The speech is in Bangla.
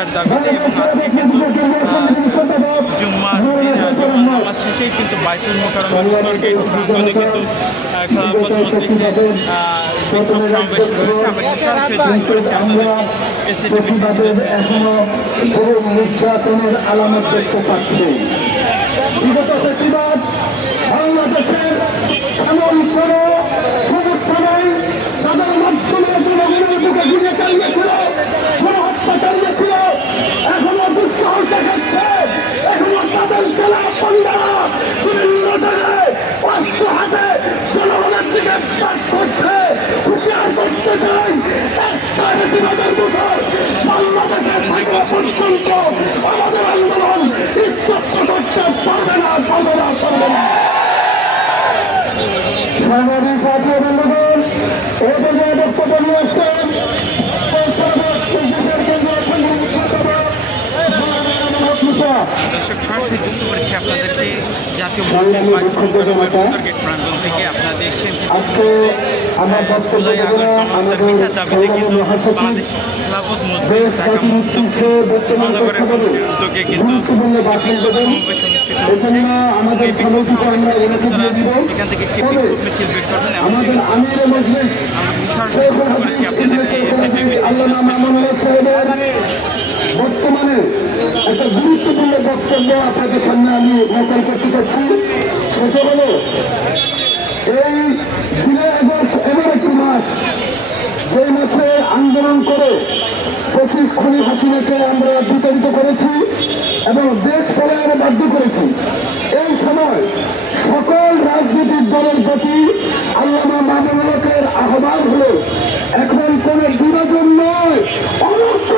বিচার দাবিতে এবং আজকে কিন্তু জুম্মার নামাজ শেষেই কিন্তু বাইতুল মোকাররমের গেট প্রাঙ্গণে কিন্তু খেলাফত মজলিসে বিক্ষোভ সমাবেশ শুরু হয়েছে। আমরা কিন্তু সরাসরি যুক্ত করেছি আপনাদেরকে এসএটিভি নির্যাতনের আলামত দেখতে পাচ্ছি। বিগত ফেসিবাদ বাংলাদেশের এমন কোন সংস্থা নেই যাদের মাধ্যমে জনগণের বুকে গুলিয়ে চালিয়েছিল, গণহত্যা চালিয়েছিল, এখনো দুঃসাহস দেখাচ্ছে, এখনো তাদের জেলা পান্ডারা বিভিন্ন জায়গায় অস্ত্র হাতে জনগণের দিকে করছে। হুঁশিয়ার করতে চাই, একটা ফেসিবাদের দোষর বাংলাদেশের থেকে পর্যন্ত আমাদের আন্দোলন স্তব্ধ করতে পারবে না, পারবে না, পারবে না। সাংবাদিক সাথী বন্ধুগণ, এই পর্যায়ে বক্তব্য নিয়ে আসছেন দর্শক, সরাসরি যুক্ত করেছি আপনাদেরকে জাতীয় মঞ্চের বাইতুল মোকাররমের গেট প্রাঙ্গণ থেকে। আপনারা দেখছেন জুলাই আগস্ট গণহত্যার বিচার দাবিতে কিন্তু বাংলাদেশ খেলাফত মজলিস ঢাকা মহানগরের কমিটির উদ্যোগে কিন্তু বিক্ষোভ সমাবেশ অনুষ্ঠিত হচ্ছে। এই বিক্ষোভ এখান থেকে একটি বিক্ষোভ মিছিল বের করবেন। আমরা সরাসরি যুক্ত করেছি আপনাদেরকে এসএটিভি। বর্তমানে একটা গুরুত্বপূর্ণ বক্তব্য আপনাদের সামনে আমি নকল করতে চাচ্ছি। সেটা হলো, এই জুলাই আগস্ট এমন একটি মাস, যে মাসে আন্দোলন করে 25 খুনি হাসিনাকে আমরা বিতাড়িত করেছি এবং দেশ পলায়নে বাধ্য করেছি। এই সময় সকল রাজনৈতিক দলের প্রতি আল্লামা মামুনুল হকের আহ্বান হলো, এখন কোন বিভাজন নয়, অনর্থ